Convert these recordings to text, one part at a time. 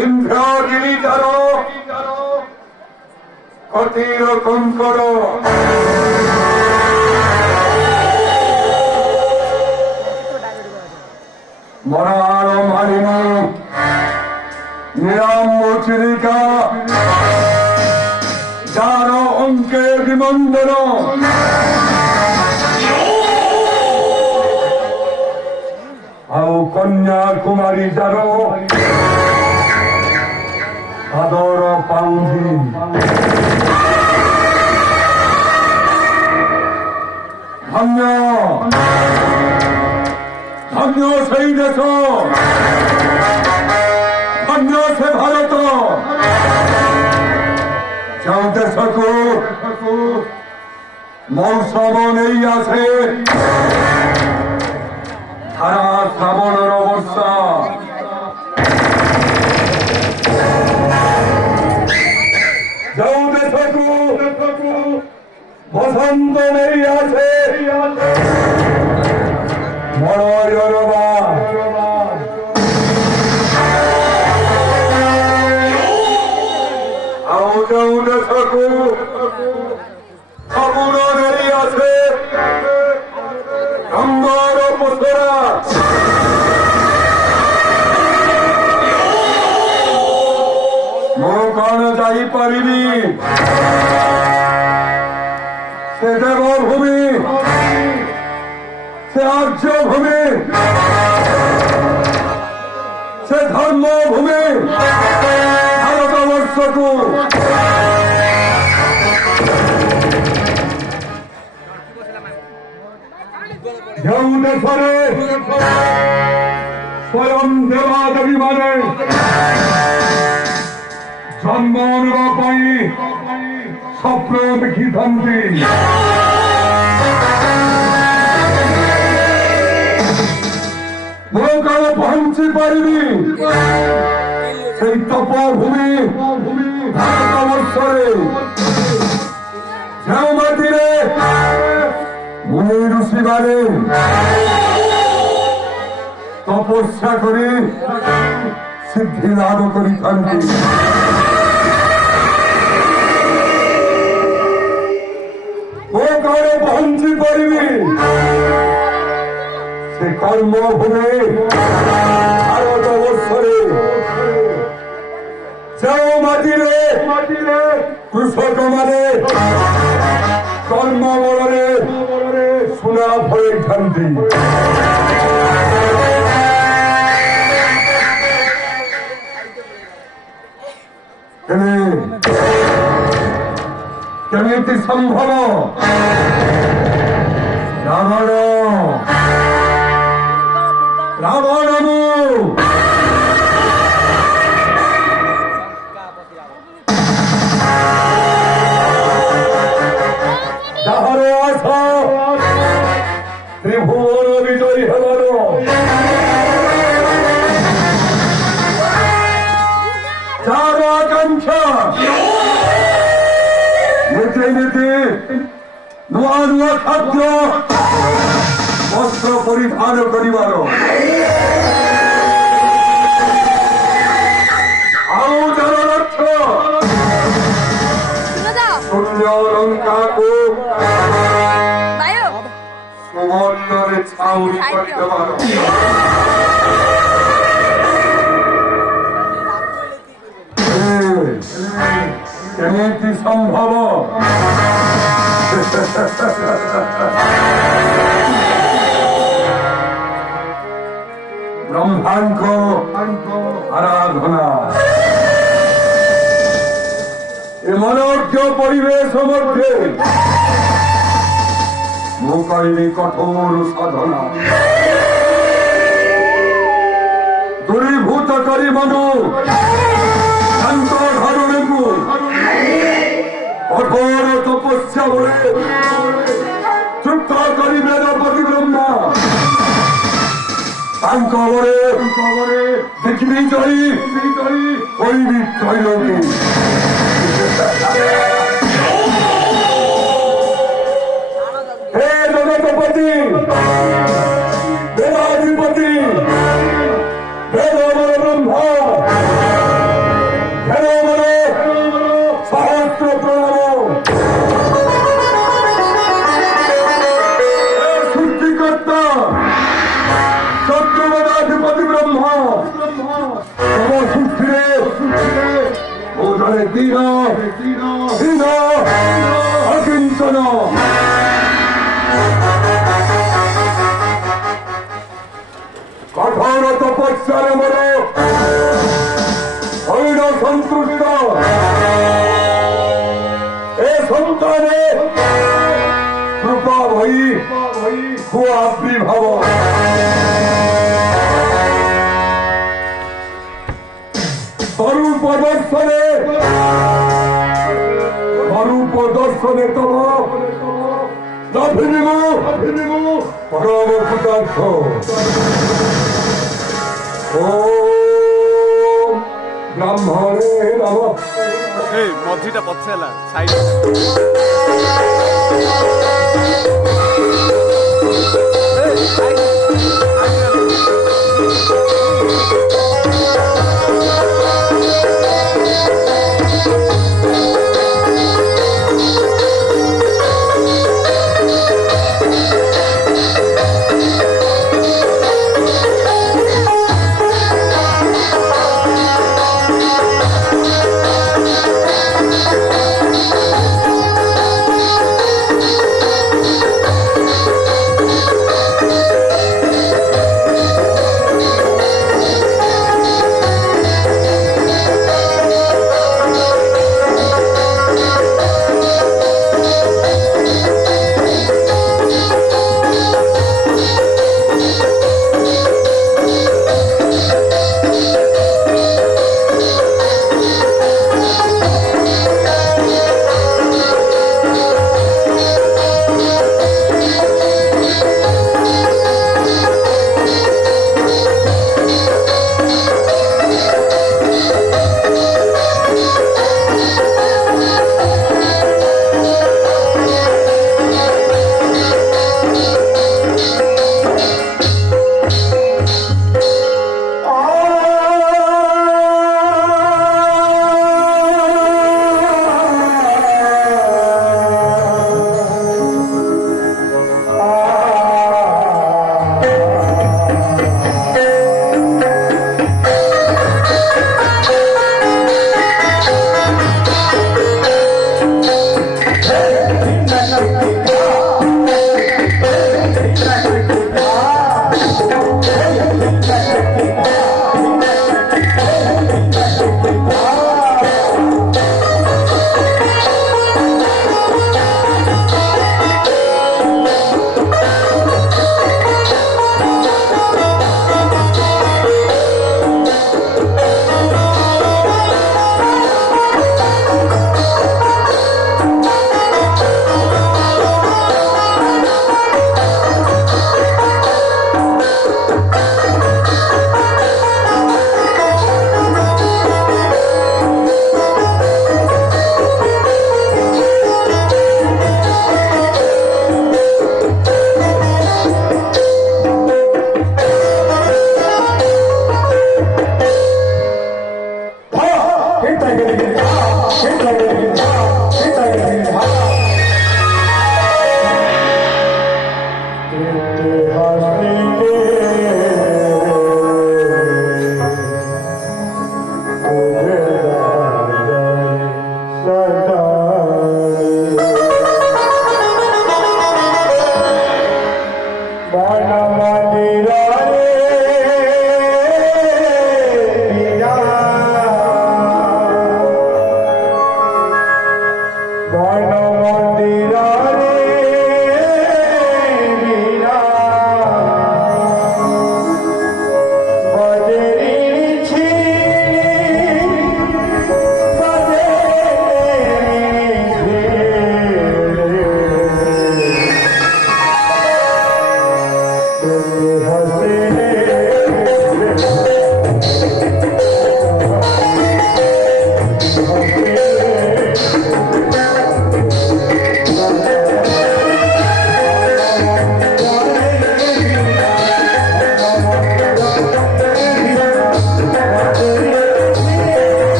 ইন্দ্রগিরিধরো কতির কঙ্কর মরার মালিনী নিরাম্য চিলিকা যার অঙ্কে বিমন্ডল ଆଉ କନ୍ୟାକୁମାରୀ ଯାର ଆଦର ପାଉଁଜି ଧନ୍ୟ ଧନ୍ୟ ସେଇ ଦେଶ ଧନ୍ୟ ସେ ଭାରତ ଯେଉଁ ଦେଶକୁ ମୌସମ ନେଇ ଆସେ ଧାରା ଶ୍ରାବଣର ବର୍ଷା ଯେଉଁ ଦେଶକୁ ବସନ୍ତ ନେଇ ଆସେ ମଳୟର ଆଉ ଯେଉଁ ଦେଶକୁ ଫଗୁଣ ନେଇ ଆସେ ଅଙ୍ଗର ପସରା ମୁଁ କଣ ଯାଇପାରିବି ସେ ଦେବଭୂମି ସେ ଆର୍ଯ୍ୟଭୂମି ସେ ଧର୍ମଭୂମି ଭାରତବର୍ଷକୁ ଯେଉଁ ଦେଶରେ ସ୍ୱୟଂ ଦେବାଦେବୀମାନେ ଜନ୍ମ ନେବା ପାଇଁ ସ୍ୱପ୍ନ ଦେଖିଥାନ୍ତି ମୁଁ କଣ ପହଞ୍ଚି ପାରିବି ସେଇ ତପଭୂମି ଭାରତବର୍ଷରେ ଯେଉଁ ମାଟିରେ ମୁନି ଋଷିମାନେ ତପସ୍ୟା କରି ସିଦ୍ଧି ଲାଭ କରିଥାନ୍ତି ମୁଁ କଣ ପହଞ୍ଚି ପାରିବି ସେ କର୍ମଭୂମି ଭାରତବର୍ଷରେ ଯେଉଁ ମାଟିରେ କୃଷକମାନେ କର୍ମ ବଳରେ ସୁନା ଫଳେଇଥାନ୍ତି କେମିତି ସମ୍ଭବ ରାବଣ ଯାହାର ଆଶା ତ୍ରିଭୁବନ ବିଜୟୀ ହେବାର ଯାହାର ଆକାଂକ୍ଷା ନୀତି ନୀତି ନୂଆ ନୂଆ ଖାଦ୍ୟ ବସ୍ତ୍ର ପରିଧାନ କରିବାର ଆଉ ଯାର ଲକ୍ଷ୍ୟ ଶୂନ୍ୟ ଲଙ୍କାକୁ ସୁବର୍ଣ୍ଣରେ ଛାଉଣି କରିଦେବାର କେମିତି ସମ୍ଭବ ବ୍ରହ୍ମାଙ୍କ ଆରାଧନା ଏ ମନୋଜ୍ଞ ପରିବେଶ ମଧ୍ୟରେ ମୁଁ କହିଲି କଠୋର ସାଧନା ଦୂରୀଭୂତ କରି ମନୁ ତାଙ୍କ ଧରଣୀକୁ কঠোর তপস্যা বলে যুদ্ধ করি বেদপতি ব্রহ্মা তাঙ্ক বলে পৃথিবী জয়ী হইবি ত্রৈলোকী হে জগৎপতি দীন দীন অকিঞ্চন কঠোর তপস্যার মন হইল সন্তুষ্ট এ সন্তানে কৃপা ভই আবির্ভাব স্বরূপ দর্শনে তব পরম কৃতার্থ ওম ব্রাহ্মণে নমঃ। এই মধ্যিটা পথে ହେଲା সাইড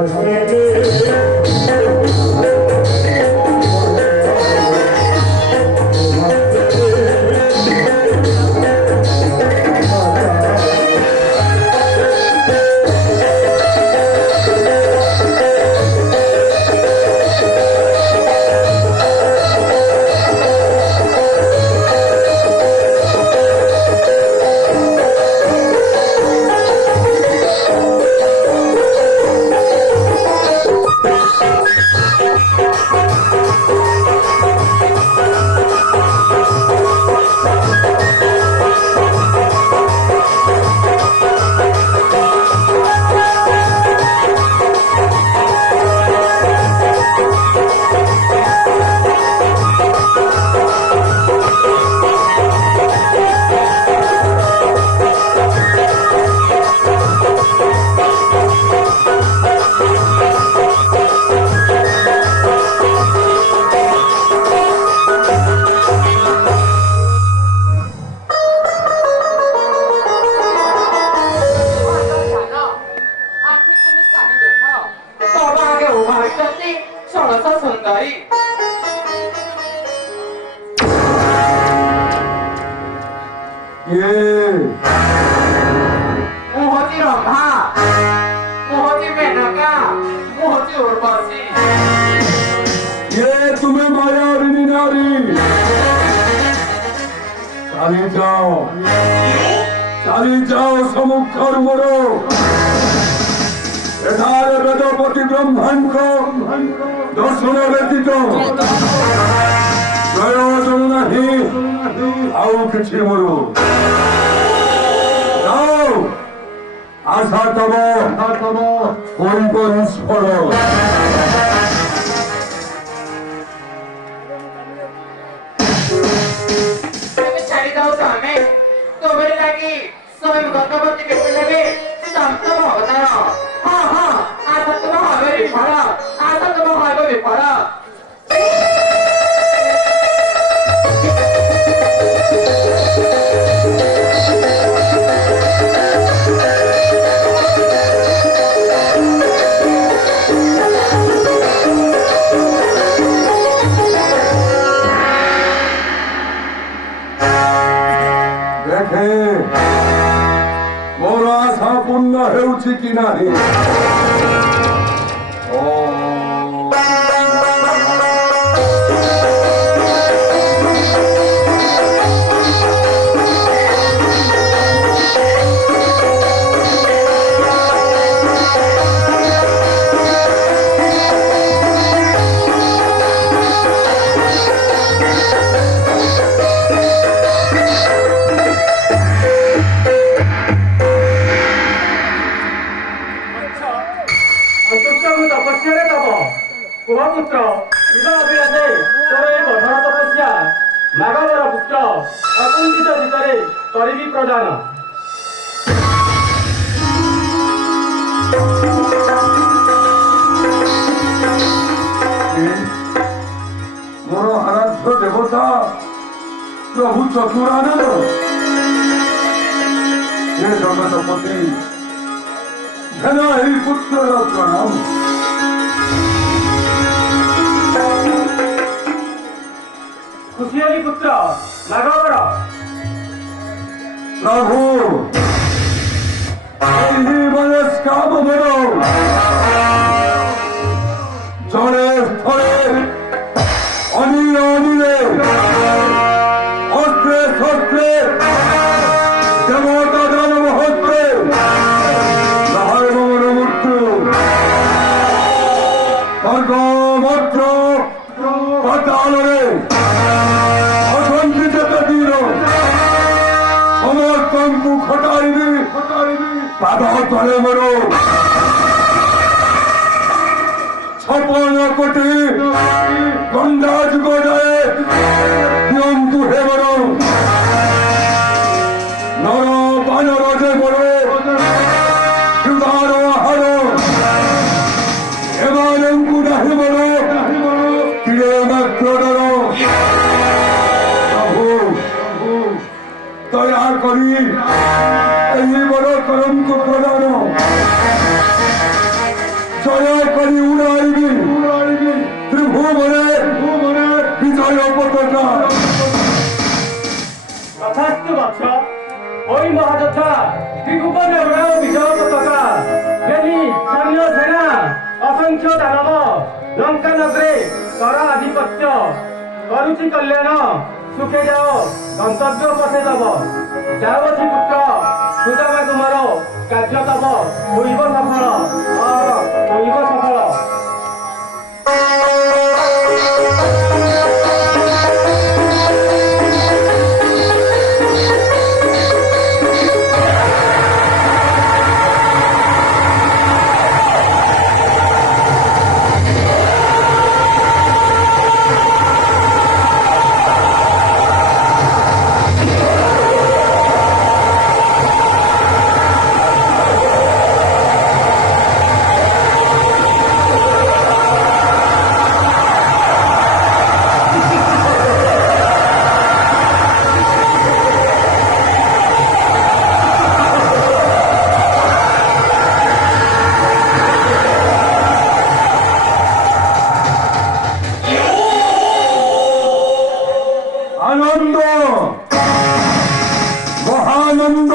예. 무허지 럼하 무허지 메나가 무허지 울버시 ये तुम्हें माया अरिनी नारी चाली जाओ समुखर मरो एधारे वेदपति ब्रह्मांड को दर्शन व्यतीत प्रयोजन नहीं आउ किछि मरो जाओ आशा तम स्फोर তুমি ছাড়ি দাও স্বামী তোমার লাগি স্বয়ং গঙ্গাবতী বেঁচে যাবে শান্ত ভগতার হ্যাঁ হ্যাঁ আশা তোমার হবে বিফল আশা তোমার হবে বিফল ଦେଖେ ମୋର ଆଶା ପୂର୍ଣ୍ଣ ହେଉଛି କି ନାହିଁ ପୁତ୍ର ବିବାହ ଅଭିଳାଷେ ତୋର ଏ କଠୋର ତପସ୍ୟା ନାଗବର ପୁତ୍ର ଅକୁଣ୍ଠିତ ଭିତରେ କରିବି ପ୍ରଦାନ ମୋର ଆରାଧ୍ୟ ଦେବତା ପ୍ରଭୁ ଚତୁରାନନ ହେ ଜଗତପତି ଧନ ଏହି ପୁତ୍ରର ପ୍ରଣାମ ଖୁସି ହେଲି ପୁତ୍ର ନାଗବର ପ୍ରଭୁ ଏହି ବୟସ୍କାମ ମୋର ଜଣେ ସ୍ଥଳେ ଅନିଳ ଅନିଳେ ଅସ୍ତ୍ରେ ଶସ୍ତ୍ରେ ଦେବତା ଦାନବ ହସ୍ତେ ବାହାର ମୋର ମୃତ୍ୟୁ ସ୍ୱର୍ଗ ମତ୍ର ପାତାଳରେ ସମସ୍ତଙ୍କୁ ଖଟାଇବି ପାଦ ତଳେ ମୋର 56 କୋଟି ଗଣ୍ଡା ଯୁଗ ଯାଏ ଦିଅନ୍ତୁ ହେ ମୋର ନର ବାନର ଯେ ମୋର କ୍ଷୁଧାର ଆହାର ଏମାନଙ୍କୁ ନାହିଁ ମୋର କିଏ ମାତ୍ର ଡର ଦୟା କରି ଏହି ବଡ଼ କରଙ୍କୁ ପ୍ରଦାନ দয়াকরি উড়াইবি ত্রিভুবনে বিজয় পতাকা। তথাস্তু বৎস, ওই মহাযোদ্ধা ত্রিভুবনে উড়াও বিজয় পতাকা। জ্ঞানী সৈন্য সেনা অসংখ্য দানব লঙ্কা নগরে কর আধিপত্য। করুচি কল্যাণ সুখে যাও গন্তব্য পথে যাব। যাবছি পুত্র সুদামা তোমার କାର୍ଯ୍ୟ ତବ ହୋଇବ ସଫଳ। ହୋଇବ ସଫଳ। আনন্দ, মহানন্দ।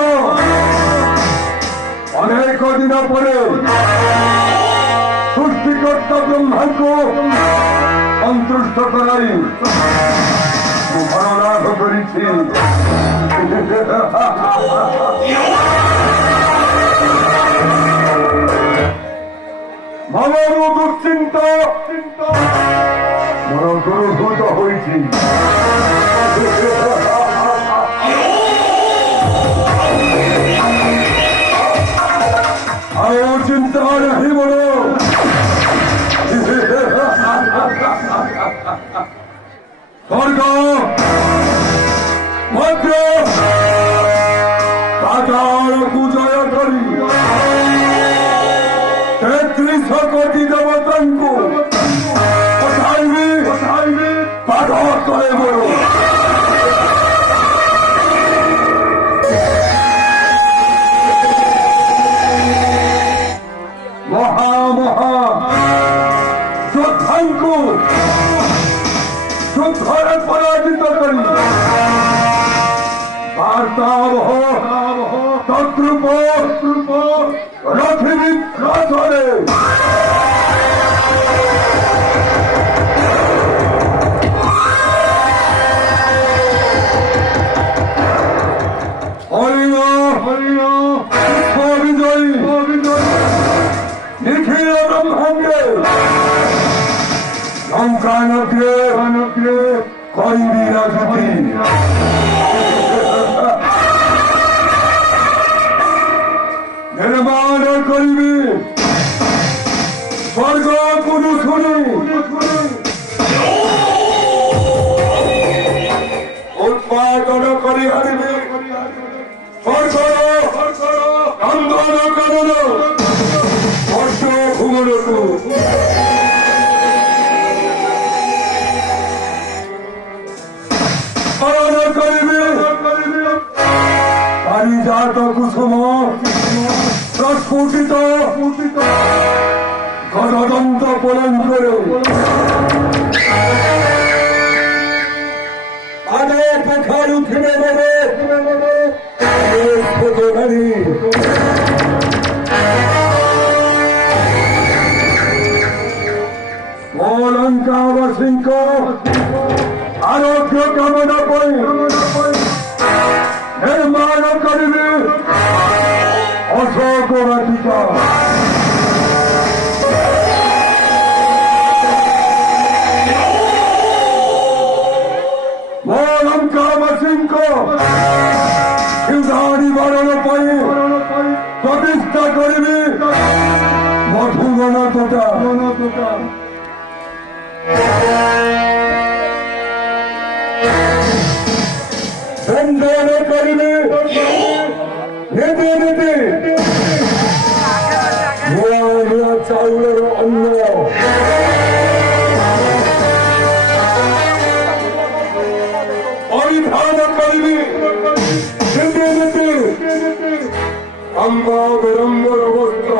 অনেক দিন পরে সৃষ্টিকর্তা ব্রহ্মাকে সন্তুষ্ট করাই লাভ করেছি। ভাবের দুশ্চিন্তা বড় দুর্ভূত হয়েছি। আরো চিন্তা রাখি বড় স্বর্গ মধ্য পাতাল পূজয় করি 33 কোটি দেবতাଙ୍କୁ পাঠ করে বড় মহা যোদ্ধাଙ୍କୁ যুদ্ধরে পরাজিত করি বার্তাবহ তদ্রূপ রথরে হরিণ বিজয়ী নিখিল ব্রহ্মাণ্ডে লঙ্কানগ্রে করিবি রাজনীতি। নির্মাণ করিবি স্বর্গ পুরুষুনি উৎপাদন করি হারিবি স্বর্গ আন্দোলন কানন বর্ষ ভূমনকু স্মরণ করিবি পারিজাত কুসুম প্রস্ফুটিত গণতন্ত্র পলন করে আগে পোখার উঠিবে বলে লঙ্কাবাসীଙ୍କ আরোগ্য কামনা করে নির্মাণ করিবে অশোক বাটিকা। লঙ্কাবাসীଙ୍କ ক্ষুধা নিবারণ ପାଇଁ ପ୍ରତିଷ୍ଠା କରିବେ ମଧୁବନ ତୋଟା। বন্ধন করিবে নেতে নেতে নয়া চাউলের অন্ন পরিধান করিবে নেতে নেতে অঙ্গ বিরঙ্গর বস্ত্র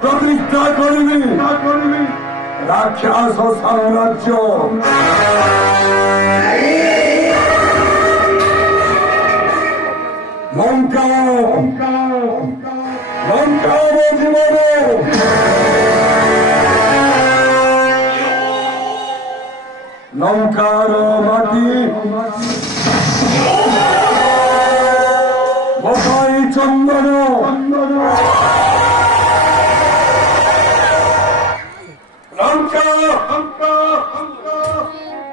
প্রতিষ্ঠা করবি রাক্ষাস সাম্রাজ্য। লঙ্কা লঙ্কা জীবনে লঙ্কার মাটি বসাই চন্দন লঙ্কা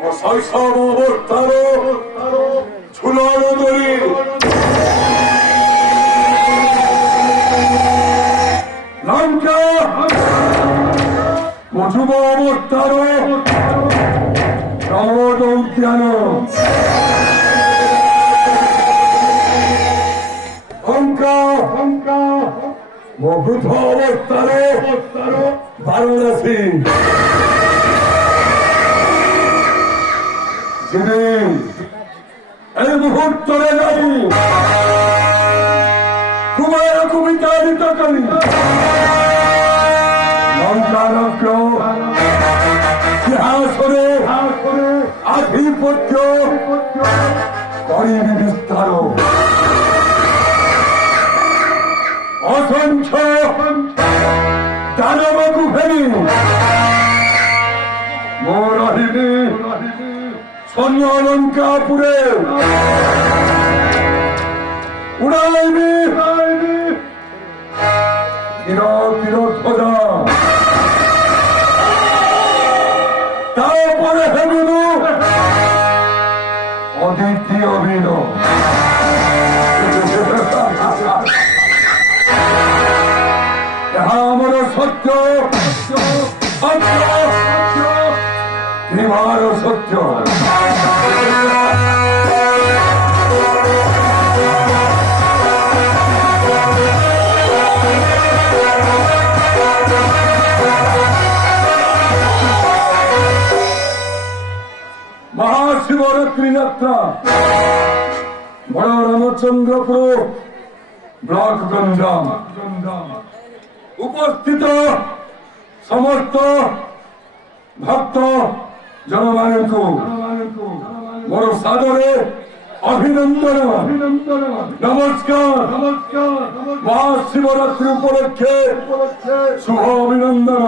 ও শৈশব অবস্থার ঝুলানো দড়ি লঙ্কা ও যুব অবস্থার সমর উদ্যান লঙ্কা ও বৃদ্ধ অবস্থার বারাণসী যেদিন এই মুহূর্তে যাই তোমার কবিতা দিত করি লঙ্কারক্য সিংহাসনে আধিপত্য করিবি বিস্তার অসংখ্য দানবকু ফেরি মরিবি সৈন্য লঙ্কাপুরে উড়াইবি তীর তারপরে হেবিল অদ্বিতীয় বিল ଏହା ଆମର ସତ୍ୟ ସତ୍ୟ ତ୍ରିଭାର ସତ୍ୟ মহাশিবরাত্রি যাত্রা বড় রামচন্দ্রপুর ব্লক গঞ্জাম উপস্থিত সমস্ত ভক্ত জনমানଙ୍କୁ ମୋର ସାଦରେ ଅଭିନନ୍ଦନ ନମସ୍କାର ମହାଶିବରାତ୍ରି ଉପଲକ୍ଷେ ଶୁଭ ଅଭିନନ୍ଦନ